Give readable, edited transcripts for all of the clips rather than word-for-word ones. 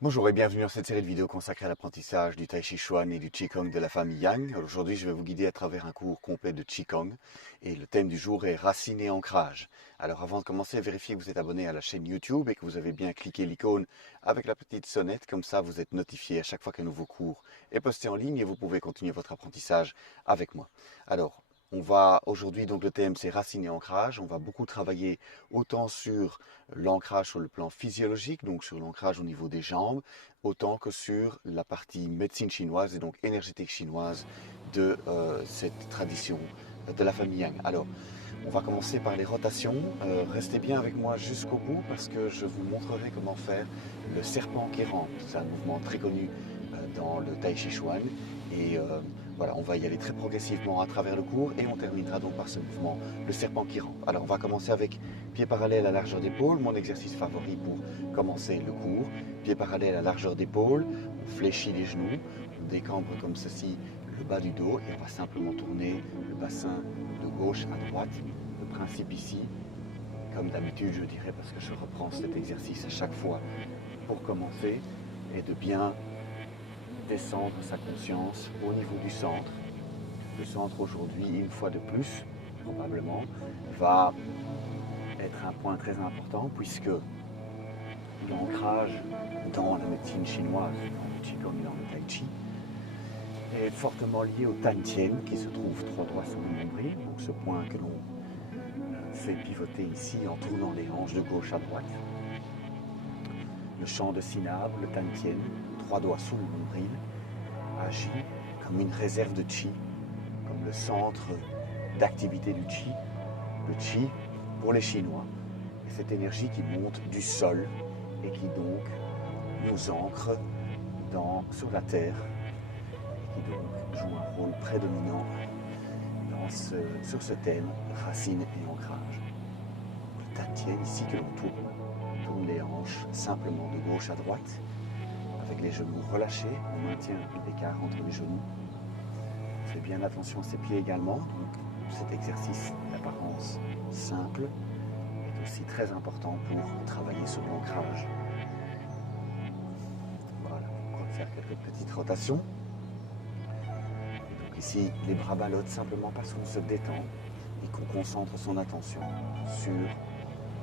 Bonjour et bienvenue dans cette série de vidéos consacrée à l'apprentissage du Tai Chi Chuan et du Qigong de la famille Yang. Aujourd'hui, je vais vous guider à travers un cours complet de Qigong et le thème du jour est racines et ancrage. Alors avant de commencer, vérifiez que vous êtes abonné à la chaîne YouTube et que vous avez bien cliqué l'icône avec la petite sonnette, comme ça vous êtes notifié à chaque fois qu'un nouveau cours est posté en ligne et vous pouvez continuer votre apprentissage avec moi. Alors, on va aujourd'hui, donc le thème c'est racines et ancrage. On va beaucoup travailler autant sur l'ancrage sur le plan physiologique, donc sur l'ancrage au niveau des jambes, autant que sur la partie médecine chinoise et donc énergétique chinoise de cette tradition de la famille Yang. Alors, on va commencer par les rotations. Restez bien avec moi jusqu'au bout parce que je vous montrerai comment faire le serpent qui rampe. C'est un mouvement très connu dans le Tai Chi Chuan. Et voilà, on va y aller très progressivement à travers le cours et on terminera donc par ce mouvement, le serpent qui rampe. Alors on va commencer avec pied parallèle à largeur d'épaule, mon exercice favori pour commencer le cours. Pied parallèle à largeur d'épaule, on fléchit les genoux, on décambre comme ceci le bas du dos et on va simplement tourner le bassin de gauche à droite. Le principe ici, comme d'habitude je dirais parce que je reprends cet exercice à chaque fois pour commencer, est de bien descendre sa conscience au niveau du centre. Le centre aujourd'hui, une fois de plus, probablement, va être un point très important puisque l'ancrage dans la médecine chinoise, dans le Qigong et dans le Tai Chi, est fortement lié au Tan Tien qui se trouve 3 doigts sous le nombril, donc ce point que l'on fait pivoter ici en tournant les hanches de gauche à droite. Le champ de Sinab, le Tan Tien, 3 doigts sous le nombril, agit comme une réserve de Qi, comme le centre d'activité du Qi, le Qi pour les Chinois. Et cette énergie qui monte du sol et qui donc nous ancre sur la terre et qui donc joue un rôle prédominant sur ce thème racines et ancrage. Le Tan Tien ici que l'on tourne les hanches simplement de gauche à droite avec les genoux relâchés, on maintient l'écart entre les genoux. On fait bien attention à ses pieds également, donc cet exercice d'apparence simple est aussi très important pour travailler sur l'ancrage. Voilà, on va faire quelques petites rotations. Donc ici, les bras ballottent simplement parce qu'on se détend et qu'on concentre son attention sur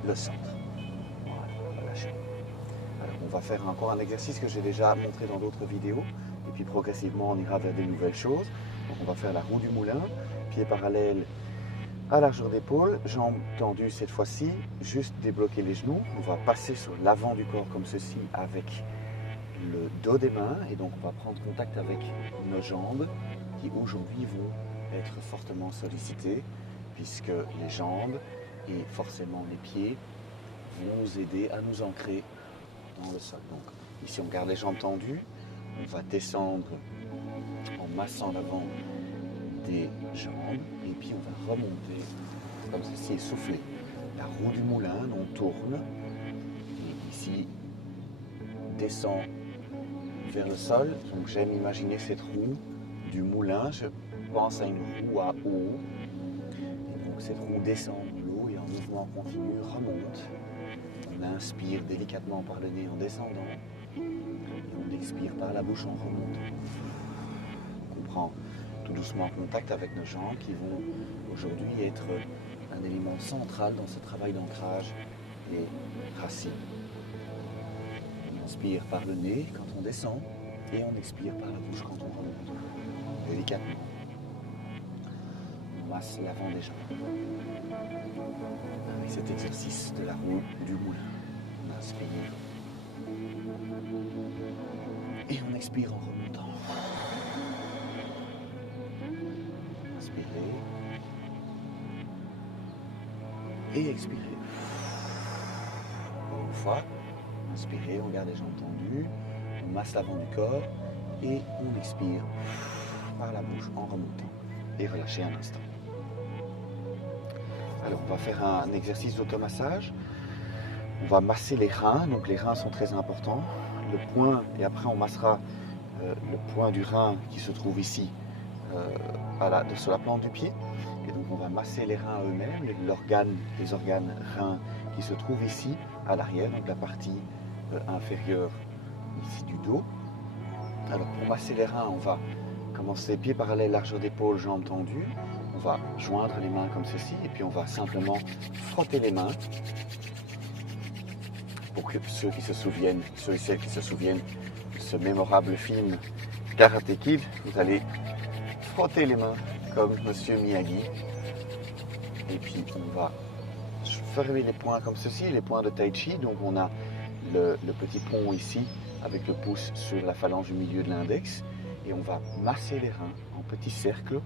le centre. Voilà, relâchez. Alors, on va faire encore un exercice que j'ai déjà montré dans d'autres vidéos. Et puis progressivement, on ira vers des nouvelles choses. Donc on va faire la roue du moulin, pied parallèle à largeur d'épaule, jambes tendues cette fois-ci, juste débloquer les genoux. On va passer sur l'avant du corps comme ceci avec le dos des mains. Et donc on va prendre contact avec nos jambes qui aujourd'hui vont être fortement sollicitées puisque les jambes et forcément les pieds vont nous aider à nous ancrer dans le sol. Donc ici on garde les jambes tendues, on va descendre en massant l'avant des jambes et puis on va remonter comme ceci et souffler. La roue du moulin, on tourne et ici descend vers le sol. Donc j'aime imaginer cette roue du moulin, je pense à une roue à eau. Et donc cette roue descend de l'eau et en mouvement continu remonte. On inspire délicatement par le nez en descendant et on expire par la bouche en remontant. On prend tout doucement contact avec nos jambes qui vont aujourd'hui être un élément central dans ce travail d'ancrage et racines. On inspire par le nez quand on descend et on expire par la bouche quand on remonte. Délicatement. On masse l'avant des jambes. Avec cet exercice de la roue du moulin. On inspire et on expire en remontant. Inspirez et expirez. Encore une fois, inspirez, on garde les jambes tendues, on masse l'avant du corps et on expire par la bouche en remontant et relâchez un instant. Alors on va faire un exercice d'automassage. On va masser les reins, donc les reins sont très importants. Le poing, et après on massera le point du rein qui se trouve ici sur la plante du pied. Et donc on va masser les reins eux-mêmes, les organes reins qui se trouvent ici à l'arrière, donc la partie inférieure ici du dos. Alors pour masser les reins, on va commencer pieds parallèles, largeur d'épaule, jambes tendues. On va joindre les mains comme ceci et puis on va simplement frotter les mains. Pour que ceux et celles qui se souviennent de ce mémorable film Karate Kid, vous allez frotter les mains comme Monsieur Miyagi. Et puis on va fermer les poings comme ceci, les poings de Tai Chi. Donc on a le petit pont ici avec le pouce sur la phalange du milieu de l'index. Et on va masser les reins en petits cercles. Donc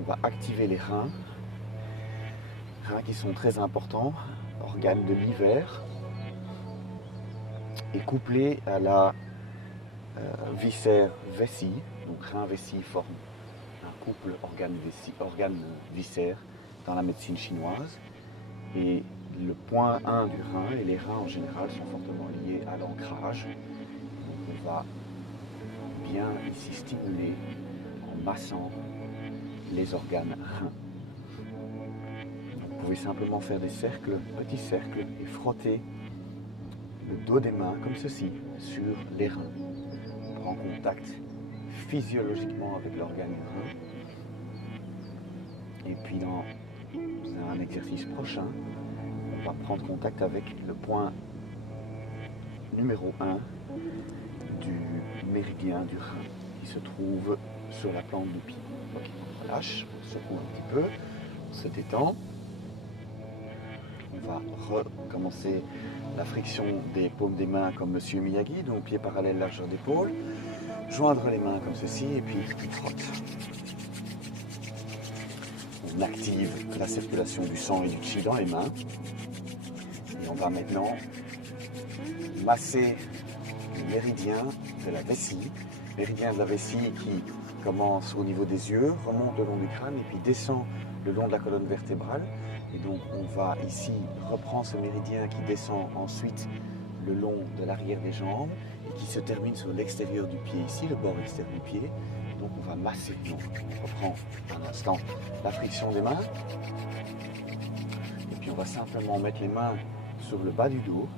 on va activer les reins qui sont très importants, organes de l'hiver, et couplés à la viscère vessie. Donc rein vessie forme un couple organe-viscère dans la médecine chinoise. Et le point 1 du rein et les reins en général sont fortement liés à l'ancrage. Donc on va bien ici stimuler en massant les organes reins. Vous pouvez simplement faire des cercles, petits cercles, et frotter le dos des mains comme ceci sur les reins. On prend contact physiologiquement avec l'organe rein. Et puis dans un exercice prochain, on va prendre contact avec le point numéro 1 du méridien du rein qui se trouve sur la plante du pied. Ok, on relâche, on secoue un petit peu, on se détend. On va recommencer la friction des paumes des mains comme Monsieur Miyagi, donc pieds parallèles, largeur d'épaule. Joindre les mains comme ceci et puis on frotte. On active la circulation du sang et du chi dans les mains. Et on va maintenant masser le méridien de la vessie. Méridien de la vessie qui commence au niveau des yeux, remonte le long du crâne et puis descend le long de la colonne vertébrale. Et donc on va ici reprendre ce méridien qui descend ensuite le long de l'arrière des jambes et qui se termine sur l'extérieur du pied ici, le bord extérieur du pied. Donc on va masser. Donc on reprend un instant la friction des mains. Et puis on va simplement mettre les mains sur le bas du dos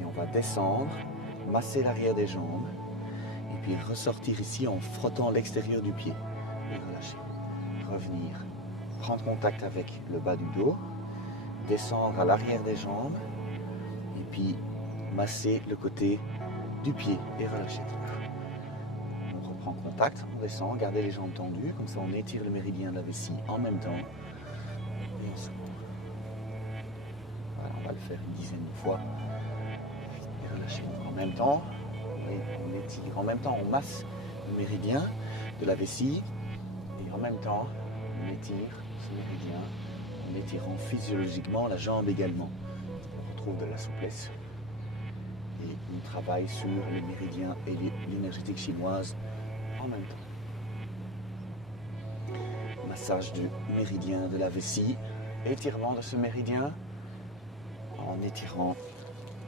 et on va descendre, masser l'arrière des jambes et puis ressortir ici en frottant l'extérieur du pied et relâcher. Revenir. Prendre contact avec le bas du dos, descendre à l'arrière des jambes et puis masser le côté du pied et relâcher. On reprend contact, on descend, gardez les jambes tendues, comme ça on étire le méridien de la vessie en même temps et on secoue. Voilà, on va le faire une dizaine de fois et relâcher. En même temps, on étire, en même temps on masse le méridien de la vessie et en même temps on étire ce méridien en étirant physiologiquement la jambe également. On retrouve de la souplesse et on travaille sur les méridiens et l'énergétique chinoise en même temps. Massage du méridien de la vessie, étirement de ce méridien en étirant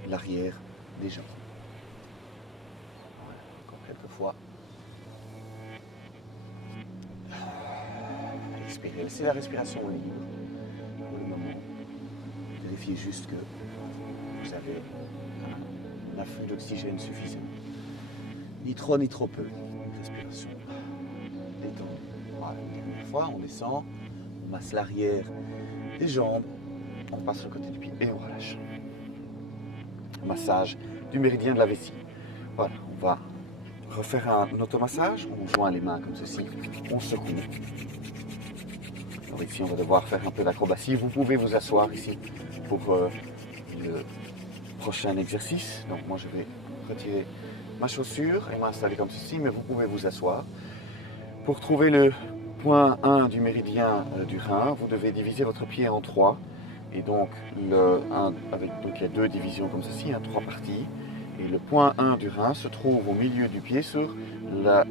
l'arrière des jambes. Voilà, encore quelques fois. Expirez, laissez la respiration libre pour le moment. Vérifiez juste que vous avez un afflux d'oxygène suffisant. Ni trop ni trop peu. Une respiration détendue. Voilà, une dernière fois, on descend, on masse l'arrière des jambes, on passe le côté du pied et on relâche. Massage du méridien de la vessie. Voilà, on va refaire un automassage. On joint les mains comme ceci, on secoue. Alors ici, on va devoir faire un peu d'acrobatie. Vous pouvez vous asseoir ici pour le prochain exercice. Donc moi, je vais retirer ma chaussure et m'installer comme ceci, mais vous pouvez vous asseoir. Pour trouver le point 1 du méridien du rein, vous devez diviser votre pied en 3. Et donc, il y a 2 divisions comme ceci, 3 parties. Et le point 1 du rein se trouve au milieu du pied sur la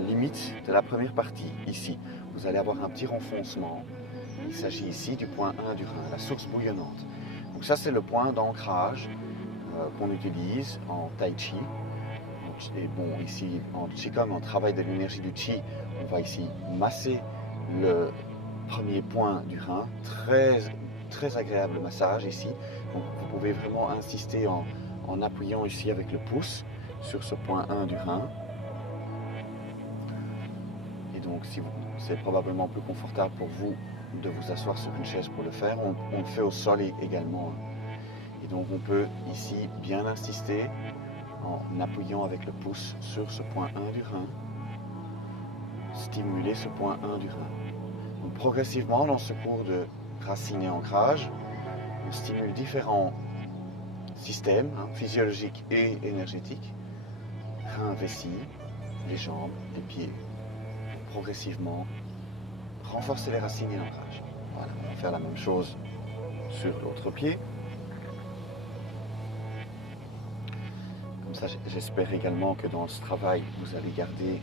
limite de la première partie, ici. Vous allez avoir un petit renfoncement. Il s'agit ici du point 1 du rein, la source bouillonnante. Donc ça, c'est le point d'ancrage qu'on utilise en Tai Chi. Et bon, ici, en Qigong, en travail de l'énergie du Qi, on va ici masser le premier point du rein. Très agréable massage ici. Donc vous pouvez vraiment insister en en appuyant ici avec le pouce sur ce point 1 du rein. Et donc si c'est probablement plus confortable pour vous de vous asseoir sur une chaise pour le faire, on le fait au sol également. Et donc on peut ici bien insister en appuyant avec le pouce sur ce point 1 du rein, stimuler ce point 1 du rein. Donc, progressivement dans ce cours de racine et ancrage, on stimule différents systèmes physiologiques et énergétiques, rein, vessie, les jambes, les pieds, progressivement renforcer les racines et l'ancrage. Voilà, on va faire la même chose sur l'autre pied. Comme ça, j'espère également que dans ce travail, vous allez garder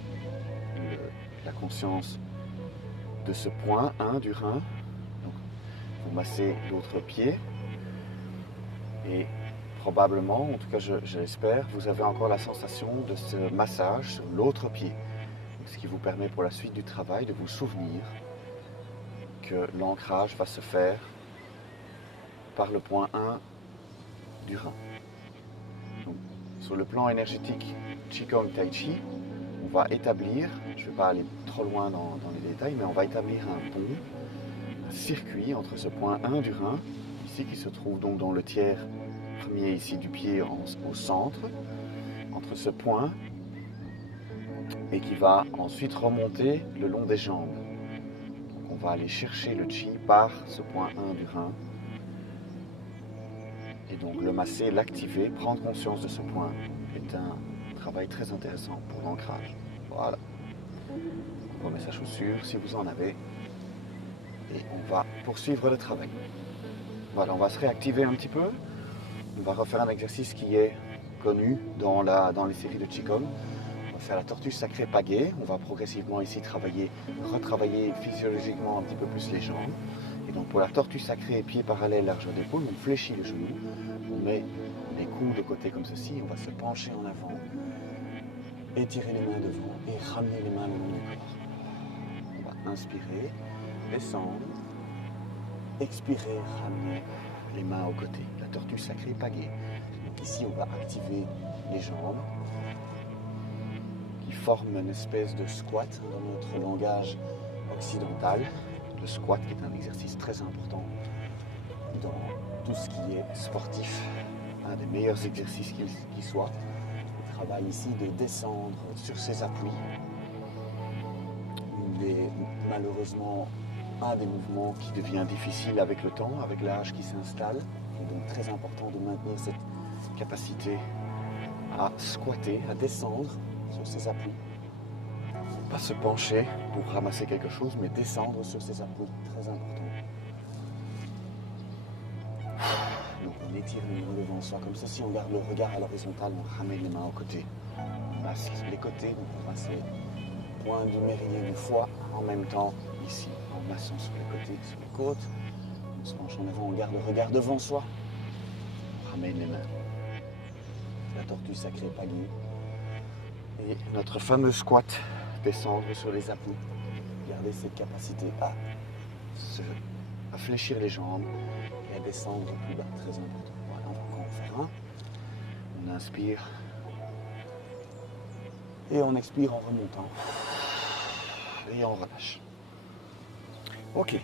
la conscience de ce point 1 du rein. Donc, vous massez l'autre pied et probablement, en tout cas je l'espère, vous avez encore la sensation de ce massage sur l'autre pied. Ce qui vous permet pour la suite du travail de vous souvenir que l'ancrage va se faire par le point 1 du rein. Donc, sur le plan énergétique Qigong Tai Chi, on va établir, je ne vais pas aller trop loin dans les détails, mais on va établir un pont, un circuit entre ce point 1 du rein, ici qui se trouve donc dans le tiers premier ici du pied au centre, entre ce point et qui va ensuite remonter le long des jambes. Donc on va aller chercher le chi par ce point 1 du rein et donc le masser, l'activer, prendre conscience de ce point est un travail très intéressant pour l'ancrage. Voilà. On remet sa chaussure si vous en avez et on va poursuivre le travail. Voilà, on va se réactiver un petit peu. On va refaire un exercice qui est connu dans les séries de Qigong. On va faire la tortue sacrée pagaie. On va progressivement ici retravailler physiologiquement un petit peu plus les jambes. Et donc pour la tortue sacrée, pieds parallèles, largeur d'épaule, on fléchit le genou. On met les coudes de côté comme ceci. On va se pencher en avant, étirer les mains devant et ramener les mains le long du corps. On va inspirer, descendre, expirer, ramener les mains aux côtés. La tortue sacrée pagaie. Donc ici, on va activer les jambes qui forment une espèce de squat dans notre langage occidental. Le squat qui est un exercice très important dans tout ce qui est sportif, un des meilleurs exercices qui soit. On travaille ici de descendre sur ses appuis. Malheureusement, un des mouvements qui devient difficile avec le temps, avec l'âge qui s'installe. Il est donc très important de maintenir cette capacité à squatter, à descendre sur ses appuis. Pas se pencher pour ramasser quelque chose, mais descendre sur ses appuis, très important. Donc on étire les mains devant soi, comme ceci, on garde le regard à l'horizontale, on ramène les mains aux côtés. On masse les côtés, donc on masse les points du méridien du foie, en même temps ici, en massant sur les côtés, sur les côtes. On se penche en avant, on garde le regard devant soi, on ramène les mains. La tortue sacrée pagaie. Et notre fameux squat, descendre sur les appuis. Gardez cette capacité à fléchir les jambes et à descendre plus bas, très important. Voilà, on va encore en faire un. On inspire et on expire en remontant. Et on relâche. Ok,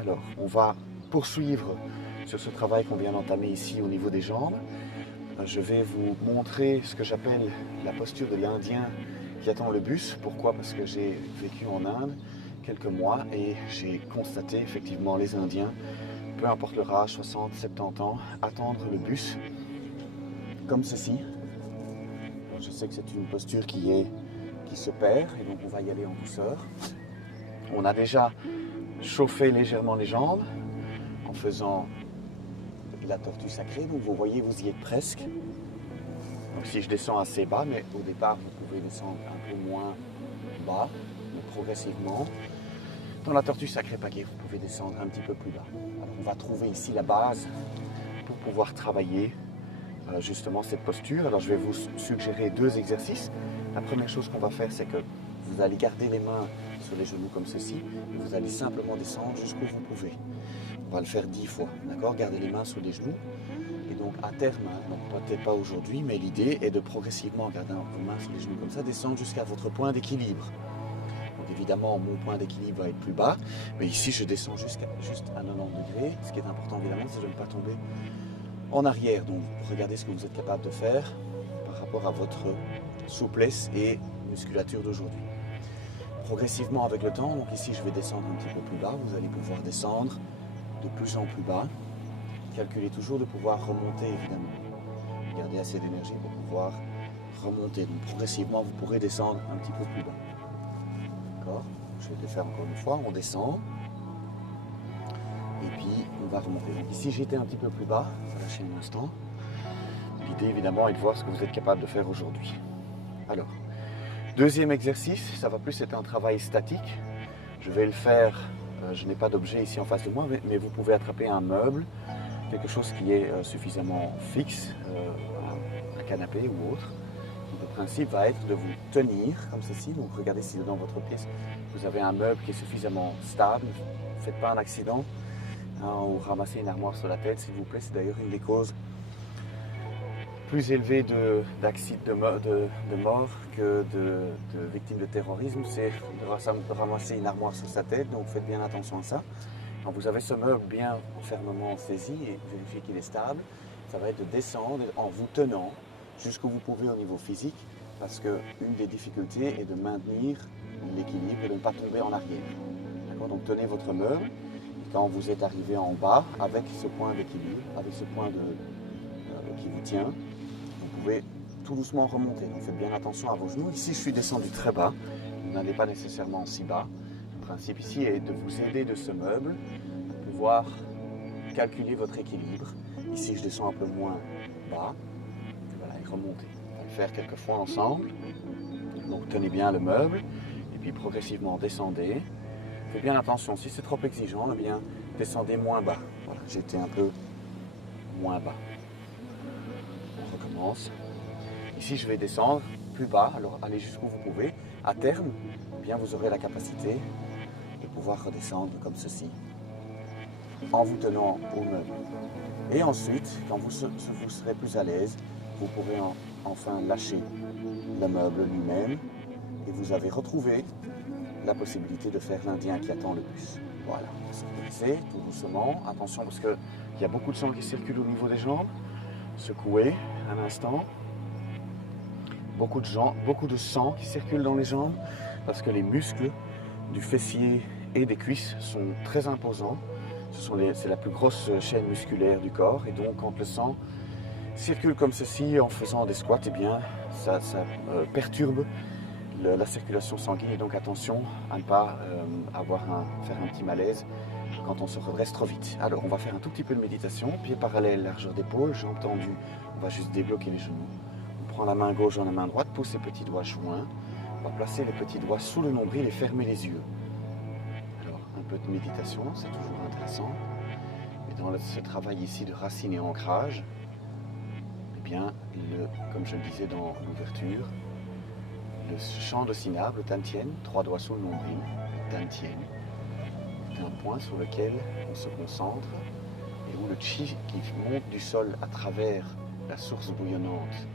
alors on va poursuivre sur ce travail qu'on vient d'entamer ici au niveau des jambes. Je vais vous montrer ce que j'appelle la posture de l'Indien qui attend le bus. Pourquoi? Parce que j'ai vécu en Inde quelques mois et j'ai constaté effectivement les Indiens, peu importe leur âge, 60, 70 ans, attendre le bus comme ceci. Alors, je sais que c'est une posture qui se perd et donc on va y aller en douceur. On a déjà chauffé légèrement les jambes en faisant la tortue sacrée, donc vous voyez, vous y êtes presque. Donc si je descends assez bas, mais au départ vous pouvez descendre un peu moins bas, mais progressivement. Dans la tortue sacrée pagaie, vous pouvez descendre un petit peu plus bas. Alors on va trouver ici la base pour pouvoir travailler justement cette posture. Alors je vais vous suggérer deux exercices. La première chose qu'on va faire, c'est que vous allez garder les mains sur les genoux comme ceci, et vous allez simplement descendre jusqu'où vous pouvez. On va le faire 10 fois, d'accord? Gardez les mains sur les genoux. Et donc donc à terme, hein, donc peut-être pas aujourd'hui, mais l'idée est de progressivement, garder vos mains sur les genoux comme ça, descendre jusqu'à votre point d'équilibre. Donc évidemment, mon point d'équilibre va être plus bas, mais ici je descends juste à 90 degrés. Ce qui est important évidemment, c'est de ne pas tomber en arrière. Donc regardez ce que vous êtes capable de faire par rapport à votre souplesse et musculature d'aujourd'hui. Progressivement avec le temps, donc ici je vais descendre un petit peu plus bas, vous allez pouvoir descendre de plus en plus bas. Calculez toujours de pouvoir remonter évidemment. Gardez assez d'énergie pour pouvoir remonter. Donc progressivement vous pourrez descendre un petit peu plus bas. D'accord? Je vais le faire encore une fois, on descend. Et puis on va remonter. Donc ici j'étais un petit peu plus bas, ça va lâcher un instant. L'idée évidemment est de voir ce que vous êtes capable de faire aujourd'hui. Alors, deuxième exercice, ça va plus être un travail statique. Je vais le faire, je n'ai pas d'objet ici en face de moi, mais vous pouvez attraper un meuble, quelque chose qui est suffisamment fixe, un canapé ou autre. Donc, le principe va être de vous tenir comme ceci. Donc regardez si dans votre pièce vous avez un meuble qui est suffisamment stable. Ne faites pas un accident, hein, ou ramassez une armoire sur la tête s'il vous plaît. C'est d'ailleurs une des causes plus élevées d'accidents de mort que de victimes de terrorisme, c'est de ramasser une armoire sur sa tête. Donc faites bien attention à ça. Quand vous avez ce meuble bien fermement saisi et vérifiez qu'il est stable, ça va être de descendre en vous tenant jusqu'où vous pouvez au niveau physique, parce qu'une des difficultés est de maintenir l'équilibre et de ne pas tomber en arrière. D'accord? Donc tenez votre meuble et quand vous êtes arrivé en bas avec ce point d'équilibre, avec ce point qui vous tient, vous pouvez tout doucement remonter. Donc faites bien attention à vos genoux. Ici je suis descendu très bas, vous n'allez pas nécessairement si bas. Le principe ici est de vous aider de ce meuble à pouvoir calculer votre équilibre. Ici je descends un peu moins bas, et voilà, et remonter. On va le faire quelques fois ensemble. Donc tenez bien le meuble et puis progressivement descendez. Faites bien attention, si c'est trop exigeant, eh bien descendez moins bas. Voilà, j'étais un peu moins bas. On recommence. Ici je vais descendre plus bas, alors allez jusqu'où vous pouvez. À terme, eh bien, vous aurez la capacité de pouvoir redescendre comme ceci, en vous tenant au meuble. Et ensuite, quand vous serez plus à l'aise, vous pourrez enfin lâcher le meuble lui-même et vous avez retrouvé la possibilité de faire l'Indien qui attend le bus. Voilà, on va se redresser tout doucement. Attention parce qu'il y a beaucoup de sang qui circule au niveau des jambes. Secouez un instant. Beaucoup de sang qui circule dans les jambes parce que les muscles du fessier et des cuisses sont très imposants. C'est la plus grosse chaîne musculaire du corps et donc quand le sang circule comme ceci en faisant des squats, eh bien ça perturbe la circulation sanguine et donc attention à ne pas faire un petit malaise quand on se redresse trop vite. Alors on va faire un tout petit peu de méditation, pieds parallèles, largeur d'épaule, jambes tendues, on va juste débloquer les genoux. On prend la main gauche dans la main droite, pousse les petits doigts joints, on va placer les petits doigts sous le nombril et fermer les yeux. Alors un peu de méditation, c'est toujours intéressant. Et dans ce travail ici de racine et ancrage, eh bien, comme je le disais dans l'ouverture, le chant de syllabe, le Tantien, 3 doigts sous le nombril, Tantien, est un point sur lequel on se concentre et où le chi qui monte du sol à travers la source bouillonnante,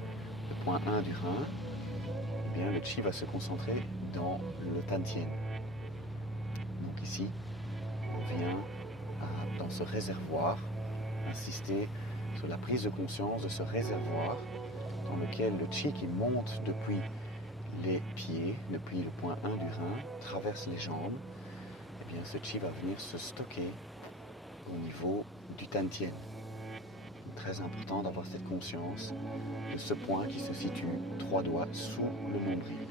le point 1 du rein, eh bien, le chi va se concentrer dans le Tantien. Donc ici, on vient dans ce réservoir insister sur la prise de conscience de ce réservoir dans lequel le chi qui monte depuis les pieds, depuis le point 1 du rein, traverse les jambes, et bien ce chi va venir se stocker au niveau du Tantien. Très important d'avoir cette conscience de ce point qui se situe 3 doigts sous le nombril.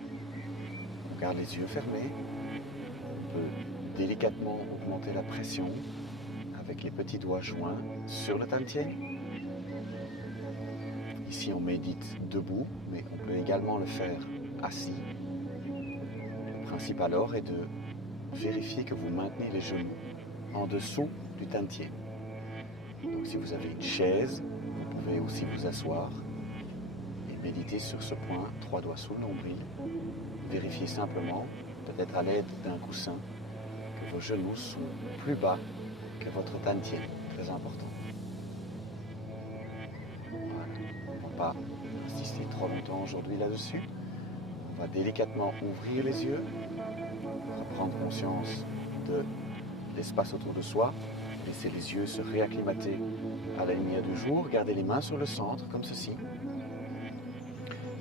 On garde les yeux fermés, on peut délicatement augmenter la pression avec les petits doigts joints sur le Tantien. Ici on médite debout, mais on peut également le faire assis. Le principe alors est de vérifier que vous maintenez les genoux en dessous du Tantien. Donc si vous avez une chaise, vous pouvez aussi vous asseoir et méditer sur ce point, 3 doigts sous le nombril. Vérifiez simplement, peut-être à l'aide d'un coussin, que vos genoux sont plus bas que votre Tantien. Très important. pas insister trop longtemps aujourd'hui là-dessus. On va délicatement ouvrir les yeux, prendre conscience de l'espace autour de soi, laisser les yeux se réacclimater à la lumière du jour, garder les mains sur le centre comme ceci.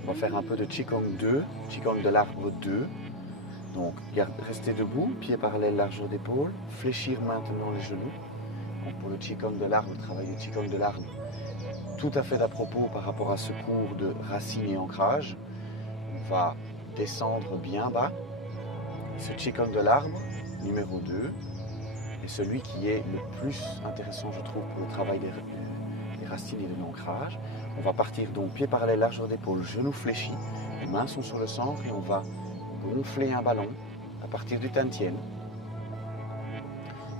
On va faire un peu de Qigong 2, Qigong de l'arbre 2. Donc restez debout, pieds parallèles, largeur d'épaule, fléchir maintenant les genoux. Donc pour le Qigong de l'arbre, le travail du Qigong de l'arbre, tout à fait d'à propos par rapport à ce cours de racines et ancrage. On va descendre bien bas. Ce Qigong de l'arbre, numéro 2, est celui qui est le plus intéressant, je trouve, pour le travail des racines et de l'ancrage. On va partir donc pieds parallèles, largeur d'épaule, genoux fléchis, les mains sont sur le centre et on va gonfler un ballon à partir du tantien.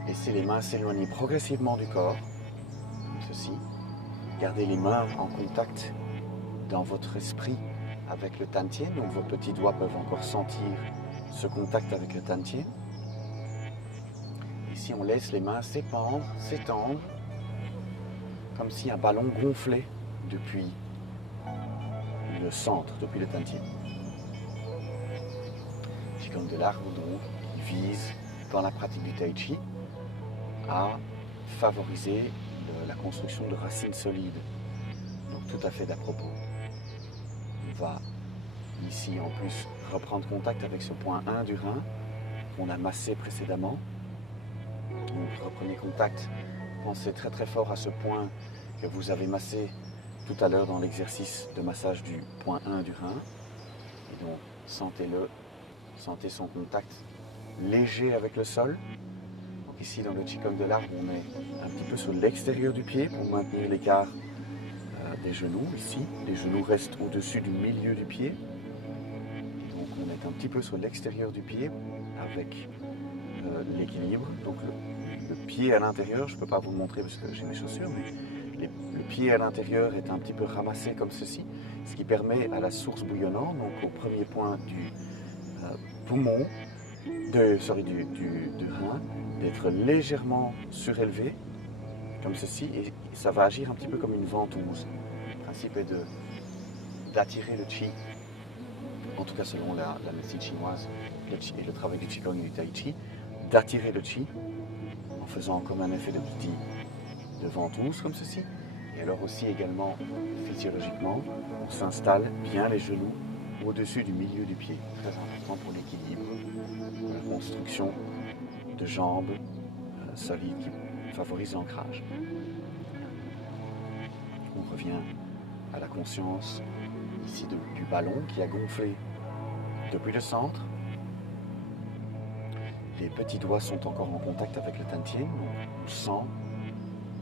Laissez les mains s'éloigner progressivement du corps, comme ceci. Gardez les mains en contact dans votre esprit avec le tantien, donc vos petits doigts peuvent encore sentir ce contact avec le tantien. Ici, on laisse les mains s'épandre, s'étendre, comme si un ballon gonflait depuis le centre, depuis le tantien. Qigong de l'arbre, donc, qui vise, dans la pratique du tai chi, à favoriser la construction de racines solides. Donc, tout à fait d'à propos. On va ici, en plus, reprendre contact avec ce point 1 du rein qu'on a massé précédemment. Donc, reprenez contact, pensez très très fort à ce point que vous avez massé tout à l'heure dans l'exercice de massage du point 1 du rein. Et donc, sentez-le, sentez son contact léger avec le sol. Donc ici, dans le Qigong de l'arbre, on est un petit peu sur l'extérieur du pied pour maintenir l'écart des genoux. Ici, les genoux restent au-dessus du milieu du pied. Donc, on est un petit peu sur l'extérieur du pied avec l'équilibre. Donc, le pied à l'intérieur, je ne peux pas vous le montrer parce que j'ai mes chaussures, mais le pied à l'intérieur est un petit peu ramassé comme ceci, ce qui permet à la source bouillonnante, donc au premier point du poumon, du rein, d'être légèrement surélevé, comme ceci, et ça va agir un petit peu comme une ventouse. Le principe est d'attirer le chi, en tout cas selon la médecine chinoise et le travail du Qigong et du Tai Chi, d'attirer le chi en faisant comme un effet de ventouse comme ceci. Et alors aussi également physiologiquement, on s'installe bien les genoux au-dessus du milieu du pied. Très important pour l'équilibre, pour la construction de jambes solides qui favorisent l'ancrage. On revient à la conscience ici du ballon qui a gonflé depuis le centre. Les petits doigts sont encore en contact avec le tantien. On sent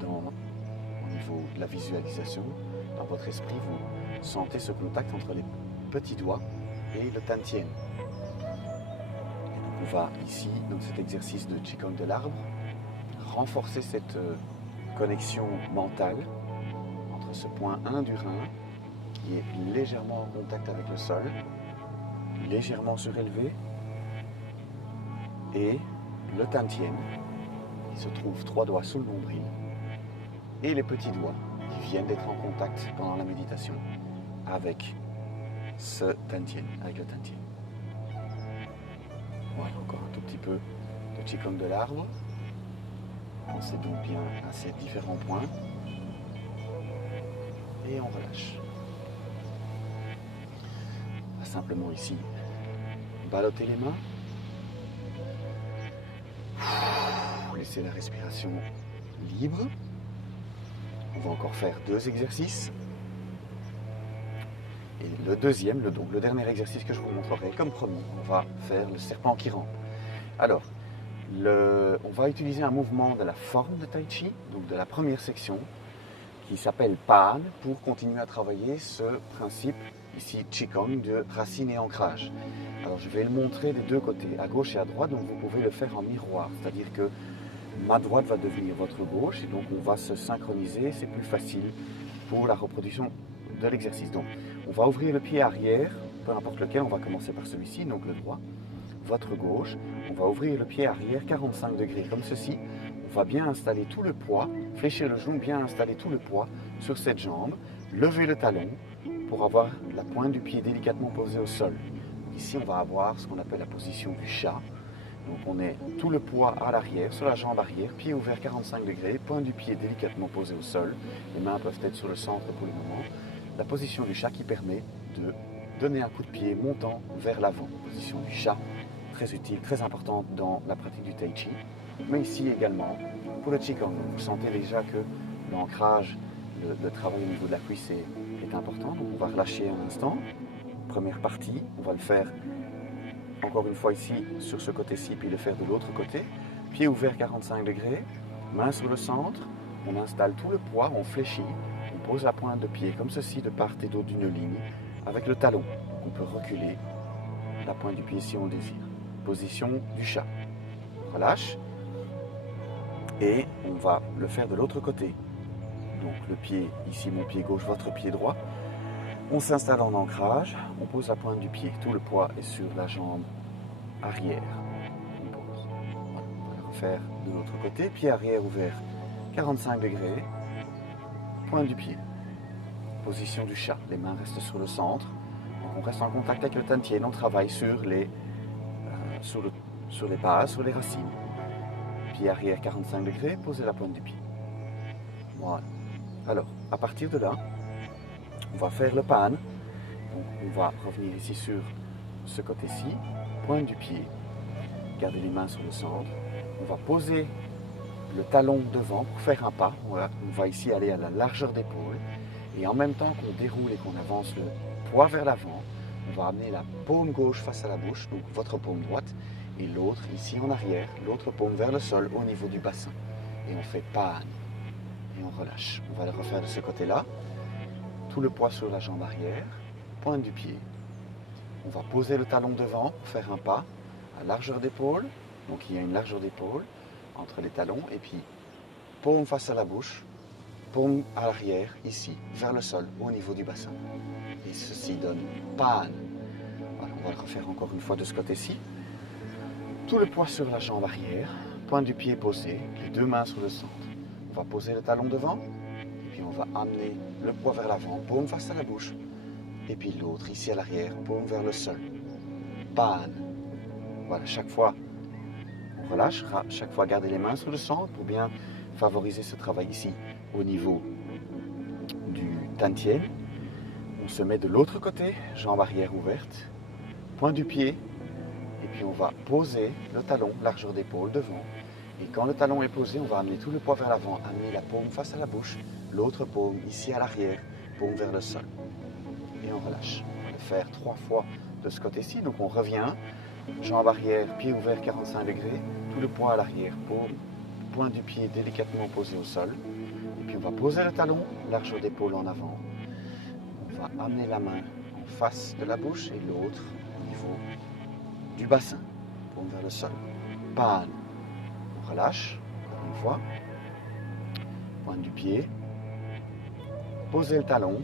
au niveau de la visualisation, dans votre esprit, vous sentez ce contact entre les petits doigts et le tantien. Et donc on va ici, dans cet exercice de Qigong de l'arbre, renforcer cette connexion mentale entre ce point 1 du rein, qui est légèrement en contact avec le sol, légèrement surélevé, et le tantien, qui se trouve 3 doigts sous le nombril, et les petits doigts qui viennent d'être en contact pendant la méditation avec ce tantien, avec le tantien. Voilà, encore un tout petit peu de Qigong de l'arbre. Pensez donc bien à ces différents points. Et on relâche. On va simplement ici ballotter les mains. Laissez la respiration libre. On va encore faire 2 exercices. Et le deuxième, le dernier exercice que je vous montrerai, comme promis, on va faire le serpent qui rampe. Alors, on va utiliser un mouvement de la forme de Tai Chi, donc de la première section, qui s'appelle Pan, pour continuer à travailler ce principe, ici Qigong, de racine et ancrage. Alors, je vais le montrer des deux côtés, à gauche et à droite, donc vous pouvez le faire en miroir, c'est-à-dire que ma droite va devenir votre gauche, et donc on va se synchroniser, c'est plus facile pour la reproduction de l'exercice. Donc, on va ouvrir le pied arrière, peu importe lequel, on va commencer par celui-ci, donc le droit, votre gauche. On va ouvrir le pied arrière 45 degrés, comme ceci. On va bien installer tout le poids, fléchir le genou, bien installer tout le poids sur cette jambe. lever le talon pour avoir la pointe du pied délicatement posée au sol. Ici, on va avoir ce qu'on appelle la position du chat. Donc on est tout le poids à l'arrière, sur la jambe arrière, pied ouvert 45 degrés, pointe du pied délicatement posée au sol. Les mains peuvent être sur le centre pour le moment. La position du chat qui permet de donner un coup de pied montant vers l'avant. Position du chat, très utile, très importante dans la pratique du tai chi. Mais ici également, pour le qigong, vous sentez déjà que l'ancrage, le travail au niveau de la cuisse est important. Donc on va relâcher un instant. Première partie, on va le faire encore une fois ici, sur ce côté-ci, puis le faire de l'autre côté. Pied ouvert 45 degrés, main sur le centre, on installe tout le poids, on fléchit, on pose la pointe de pied comme ceci de part et d'autre d'une ligne, avec le talon. On peut reculer la pointe du pied si on le désire. Position du chat. Relâche. Et on va le faire de l'autre côté. Donc le pied, ici mon pied gauche, votre pied droit. On s'installe en ancrage, on pose la pointe du pied, tout le poids est sur la jambe arrière. On pose. Voilà. On va le refaire de l'autre côté, pied arrière ouvert 45 degrés, pointe du pied. Position du chat, les mains restent sur le centre. Donc on reste en contact avec le tantien, on travaille sur les bases, sur les racines. Pied arrière 45 degrés, posez la pointe du pied. Voilà. Alors, à partir de là, on va faire le pan. Donc, on va revenir ici sur ce côté-ci, pointe du pied, gardez les mains sur le centre. On va poser le talon devant pour faire un pas. On va ici aller à la largeur d'épaule. Et en même temps qu'on déroule et qu'on avance le poids vers l'avant, on va amener la paume gauche face à la bouche, donc votre paume droite, et l'autre ici en arrière, l'autre paume vers le sol au niveau du bassin. Et on fait pan. Et on relâche. On va le refaire de ce côté-là. Tout le poids sur la jambe arrière, pointe du pied. On va poser le talon devant pour faire un pas à largeur d'épaule. Donc il y a une largeur d'épaule entre les talons. Et puis paume face à la bouche, paume à l'arrière, ici, vers le sol, au niveau du bassin. Et ceci donne pan. Voilà, on va le refaire encore une fois de ce côté-ci. Tout le poids sur la jambe arrière, pointe du pied posée, les deux mains sur le centre. On va poser le talon devant, et puis on va amener le poids vers l'avant, paume face à la bouche, et puis l'autre ici à l'arrière, paume vers le sol. Pan. Voilà, chaque fois on relâche, chaque fois garder les mains sur le centre pour bien favoriser ce travail ici au niveau du tantien. On se met de l'autre côté, jambe arrière ouverte, pointe du pied, et puis on va poser le talon, largeur d'épaule devant. Et quand le talon est posé, on va amener tout le poids vers l'avant, amener la paume face à la bouche, l'autre paume ici à l'arrière, paume vers le sol. Et on relâche. On va le faire 3 fois de ce côté-ci. Donc on revient, jambe arrière, pied ouvert 45 degrés, tout le poids à l'arrière, paume, pointe du pied délicatement posé au sol. Et puis on va poser le talon, largeur d'épaule en avant. On va amener la main en face de la bouche et l'autre au niveau du bassin, paume vers le sol. Pan. On relâche, encore une fois. Pointe du pied. Posez le talon.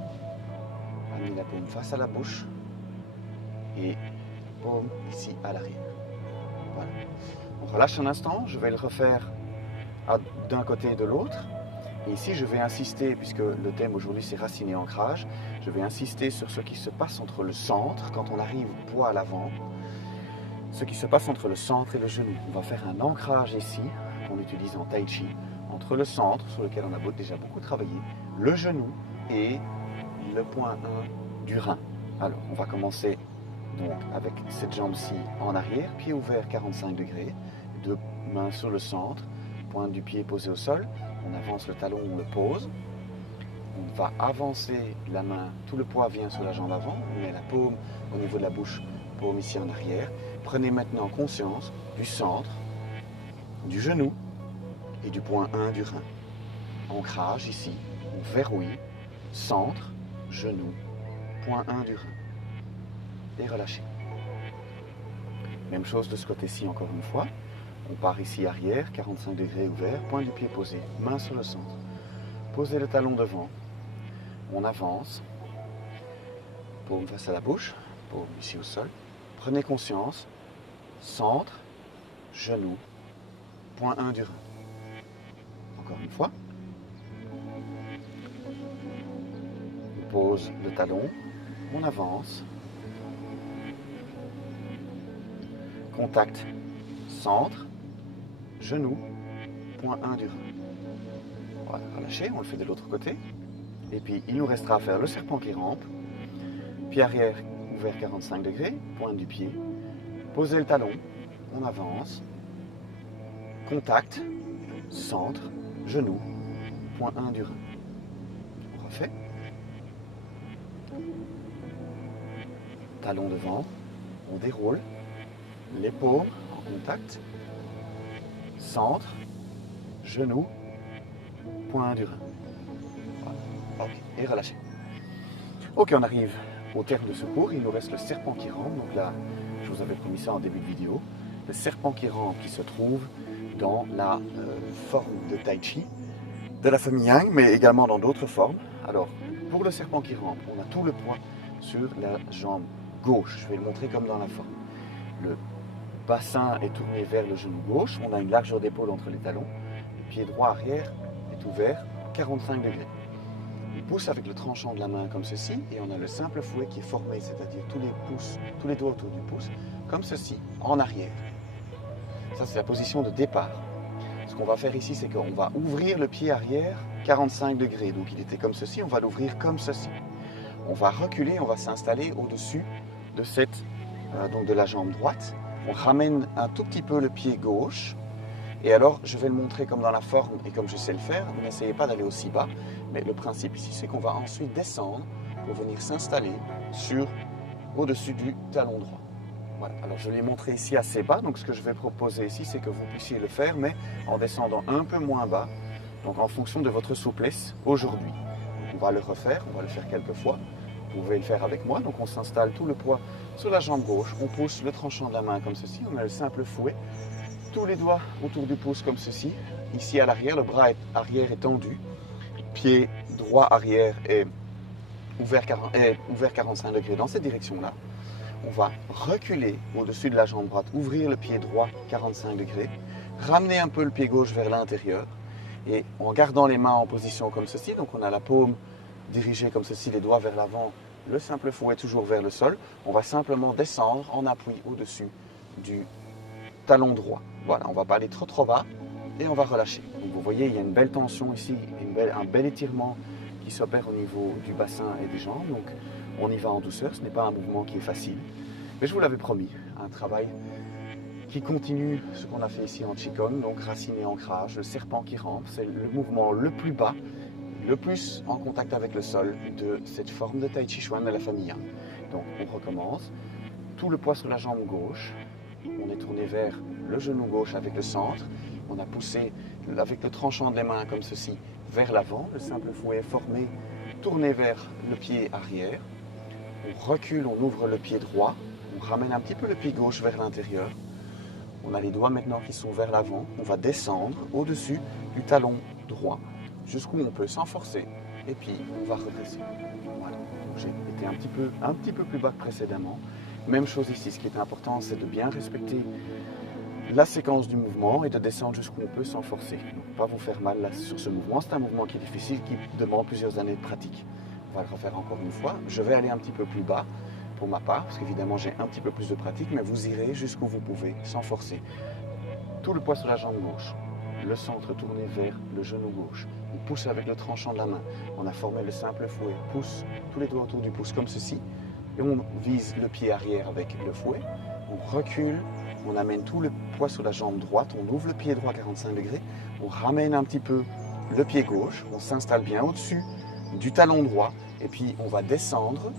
Amenez la paume face à la bouche. Et paume ici à l'arrière. Voilà. On relâche un instant. Je vais le refaire d'un côté et de l'autre. Et ici, je vais insister, puisque le thème aujourd'hui c'est racine et ancrage, je vais insister sur ce qui se passe entre le centre, quand on arrive poids à l'avant, ce qui se passe entre le centre et le genou. On va faire un ancrage ici, qu'on utilise en tai chi, entre le centre, sur lequel on a déjà beaucoup travaillé, le genou et le point 1 du rein. Alors, on va commencer donc avec cette jambe-ci en arrière, pied ouvert 45 degrés, deux mains sur le centre, pointe du pied posée au sol. On avance le talon, on le pose. On va avancer la main, tout le poids vient sur la jambe avant. On met la paume au niveau de la bouche, paume ici en arrière. Prenez maintenant conscience du centre, du genou et du point 1 du rein. Ancrage ici, on verrouille, centre, genou, point 1 du rein. Et relâchez. Même chose de ce côté-ci encore une fois. On part ici arrière, 45 degrés ouvert, point du pied posé, main sur le centre. Posez le talon devant. On avance. Paume face à la bouche, paume ici au sol. Prenez conscience. Centre, genou, point 1 du rein. Encore une fois. pose le talon, on avance, contact, centre, genou, point 1 du rein. Voilà, relâchez, on le fait de l'autre côté. Et puis il nous restera à faire le serpent qui rampe, pied arrière ouvert 45 degrés, pointe du pied, posez le talon, on avance, contact, centre, genou, point 1 du rein. On refait. Talon devant, on déroule, les paumes en contact, centre, genou, point 1 du rein. Voilà. Ok, et relâchez. Ok, on arrive au terme de ce cours, il nous reste le serpent qui rampe. Donc là, je vous avais promis ça en début de vidéo. Le serpent qui rampe qui se trouve dans la forme de Tai Chi de la famille Yang, mais également dans d'autres formes. Alors, pour le serpent qui rampe, on a tout le poids sur la jambe gauche. Je vais le montrer comme dans la forme. Le bassin est tourné vers le genou gauche, on a une largeur d'épaule entre les talons, le pied droit arrière est ouvert 45 degrés. On pousse avec le tranchant de la main comme ceci et on a le simple fouet qui est formé, c'est-à-dire tous les doigts autour du pouce, comme ceci, en arrière. Ça, c'est la position de départ. Ce qu'on va faire ici, c'est qu'on va ouvrir le pied arrière 45 degrés. Donc il était comme ceci, on va l'ouvrir comme ceci. On va reculer, on va s'installer au-dessus de de la jambe droite. On ramène un tout petit peu le pied gauche. Et alors, je vais le montrer comme dans la forme et comme je sais le faire. N'essayez pas d'aller aussi bas. Mais le principe ici, c'est qu'on va ensuite descendre pour venir s'installer au-dessus du talon droit. Voilà. Alors, je l'ai montré ici assez bas. Donc, ce que je vais proposer ici, c'est que vous puissiez le faire, mais en descendant un peu moins bas. Donc, en fonction de votre souplesse aujourd'hui. On va le refaire, on va le faire quelques fois. Vous pouvez le faire avec moi. Donc, on s'installe tout le poids sur la jambe gauche. On pousse le tranchant de la main comme ceci. On a le simple fouet. Tous les doigts autour du pouce comme ceci. Ici à l'arrière, le bras arrière est tendu. Pied droit arrière est ouvert 45 degrés dans cette direction-là. On va reculer au-dessus de la jambe droite, ouvrir le pied droit 45 degrés, ramener un peu le pied gauche vers l'intérieur et en gardant les mains en position comme ceci, donc on a la paume dirigée comme ceci, les doigts vers l'avant, le simple fouet toujours vers le sol, on va simplement descendre en appui au-dessus du talon droit. Voilà, on ne va pas aller trop bas et on va relâcher. Donc vous voyez, il y a une belle tension ici, un bel étirement qui s'opère au niveau du bassin et des jambes. Donc on y va en douceur, ce n'est pas un mouvement qui est facile. Mais je vous l'avais promis, un travail qui continue ce qu'on a fait ici en Qigong, donc racine et ancrage, le serpent qui rampe, c'est le mouvement le plus bas, le plus en contact avec le sol de cette forme de Tai Chi Chuan de la famille Yang. Donc on recommence, tout le poids sur la jambe gauche, on est tourné vers le genou gauche avec le centre, on a poussé avec le tranchant des mains comme ceci vers l'avant, le simple fouet est formé, tourné vers le pied arrière, on recule, on ouvre le pied droit, on ramène un petit peu le pied gauche vers l'intérieur, on a les doigts maintenant qui sont vers l'avant, on va descendre au-dessus du talon droit, jusqu'où on peut sans forcer, et puis on va redresser. Voilà, j'ai été un petit peu plus bas que précédemment. Même chose ici, ce qui est important, c'est de bien respecter la séquence du mouvement et de descendre jusqu'où on peut sans forcer. Donc, pas vous faire mal là, sur ce mouvement. C'est un mouvement qui est difficile, qui demande plusieurs années de pratique. On va le refaire encore une fois. Je vais aller un petit peu plus bas pour ma part, parce qu'évidemment j'ai un petit peu plus de pratique, mais vous irez jusqu'où vous pouvez, sans forcer. Tout le poids sur la jambe gauche, le centre tourné vers le genou gauche. On pousse avec le tranchant de la main. On a formé le simple fouet. Pousse tous les doigts autour du pouce comme ceci. Et on vise le pied arrière avec le fouet, on recule, on amène tout le poids sur la jambe droite, on ouvre le pied droit 45 degrés, on ramène un petit peu le pied gauche, on s'installe bien au-dessus du talon droit et puis on va descendre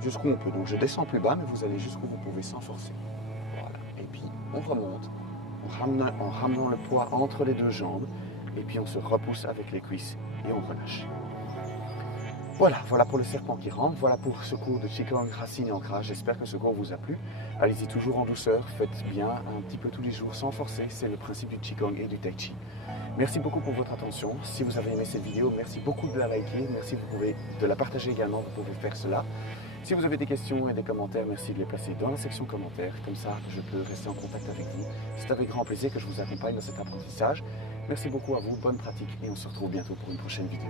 jusqu'où on peut. Donc je descends plus bas, mais vous allez jusqu'où vous pouvez sans forcer. Voilà. Et puis on remonte en ramenant le poids entre les deux jambes et puis on se repousse avec les cuisses et on relâche. Voilà pour le serpent qui rampe, voilà pour ce cours de Qigong, racine et ancrage. J'espère que ce cours vous a plu. Allez-y toujours en douceur, faites bien un petit peu tous les jours sans forcer, c'est le principe du Qigong et du Tai Chi. Merci beaucoup pour votre attention. Si vous avez aimé cette vidéo, merci beaucoup de la liker, merci de la partager également, vous pouvez faire cela. Si vous avez des questions et des commentaires, merci de les placer dans la section commentaires, comme ça je peux rester en contact avec vous. C'est avec grand plaisir que je vous accompagne dans cet apprentissage. Merci beaucoup à vous, bonne pratique et on se retrouve bientôt pour une prochaine vidéo.